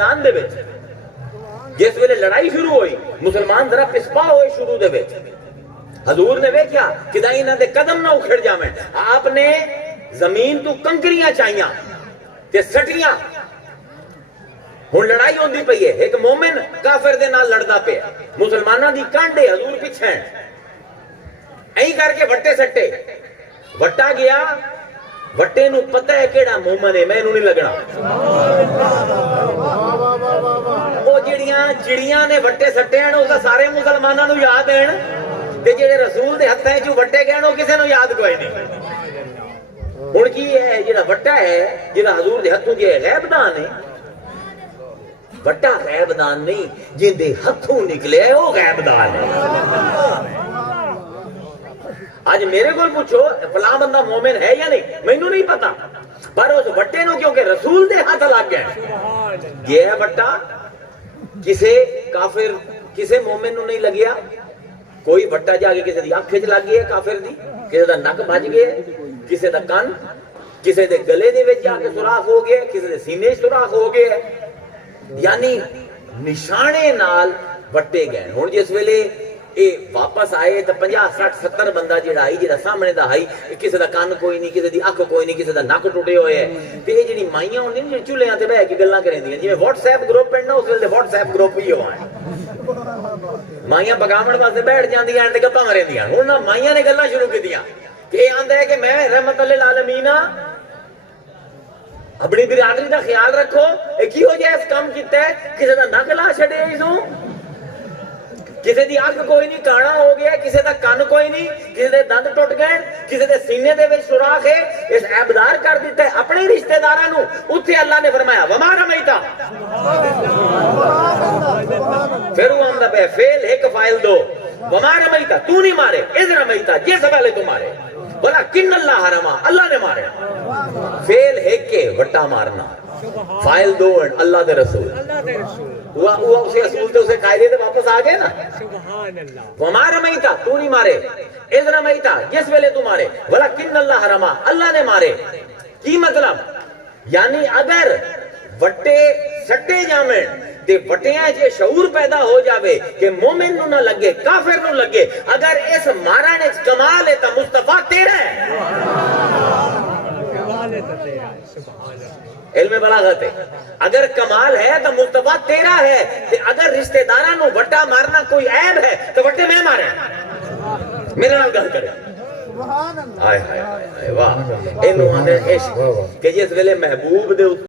मैदान दे विच जिस वेले लड़ाई शुरू हुई मुसलमान जरा पिसपा होए शुरू दे विच हजूर ने वेख्या कि इन्हां दे कदम ना उखड़ जावें आपने जमीन तो कंकरियां चाहियां ते सटियां हुण लड़ाई होंदी पई है एक मोमिन काफिर दे नाल लड़दा पिया मुसलमानां दी कांडे हजूर पिछे ऐं करके वट्टे सट्टे वट्टा गया वट्टे नूं पता है केड़ा मोमन है मैनूं नहीं लगना वो जिहड़ियां चिड़ियां ने वट्टे सट्टे हैं उस सारे मुसलमानां नूं याद हैं ते जेड़े रसूल दे हत्थां च वट्टे गए वो किसे नूं याद कोई नहीं हुण की है जेड़ा वट्टा है जेड़ा हजूर दे हत्थों च गैबदान है वट्टा गैबदान नहीं जिंदे हत्थों निकले वो गैबदान है आज मेरे को पूछो फलां बंदा मोमिन है या नहीं मैनू नहीं पता पर उस वट्टे नु क्योंकि रसूल दे हाथ लग गया ये है वट्टा किसे काफिर किसे मोमिन नु नहीं लगिया कोई वट्टा जाके किसी दी अख च लग गया काफिर दी किसी दा नक बज गया किसी दा कान किसी दे गले दे विच जाके सुराख हो गया किसी दे सीने सुराख हो गया यानी निशाने नाल वट्टे गए हुण जिस वेले ए वापस आए तो 50 60 70 बंदा जेड़ा आई जेड़ा सामने दा आई किसी दा कान कोई नहीं किसी दी अख कोई नहीं किसी दा नक टुटे हुए है ते ए जेडी माइयां होंदी ने चूल्हियां ते बैठ के गल्लां करदियां जिवें WhatsApp ग्रुप है ना उस वेले WhatsApp ग्रुप ही हो माइयां पकावण वास्ते बैठ जांदियां ते गप्पां मारदियां हुण ना माइयां ने गल्लां शुरू कीतियां कि आंदा है कि मैं रहमत लिल आलमीन अपनी बिरादरी का ख्याल रखो की हो जाए इस काम किया किसी का नक ला छड़े इसू किसी की अख कोई नहीं काना हो गया किसी का कन कोई नहीं किसी के दंद टुट गए किसी के सीने दे विच सुराख है इस ऐबदार कर दिता है अपने रिश्तेदारां नू उत्थे अल्लाह ने फरमाया वमा रमैता फिर वो आंदा पे फेल एक फाइल दो वमा रमैता तू नहीं मारे इस रमैता जिस वाले तू मारे बोला किन अल्लाह रमा अल्लाह ने मारे फेल है के वट्टा मारना फाइल दो अल्लाह दे रसूल वो उसे रसूल ते उसे कायदे ते वापस आ गए ना सुभान अल्लाह वमा रमैता तू नहीं मारे इस रमैता जिस वेले तू मारे बोला किन अल्लाह रमा अल्लाह ने मारे की मतलब यानी अगर वट्टे सट्टे जावें ते वटियां जे शऊर पैदा हो जावे कि मोमिन नु ना लगे काफिर नु लगे अगर इस मारने च कमाल है तो मुस्तफा तेरा है इल्म बलागत है अगर कमाल है तो मुस्तफा तेरा है ते अगर रिश्तेदारां नु वट्टा मारना कोई ऐब है तो वट्टे मैं मारे मेरे नाल गल करे सुभान अल्लाह हाय हाय वाह इनु आंदे इश्क कि जिस वेले महबूब दे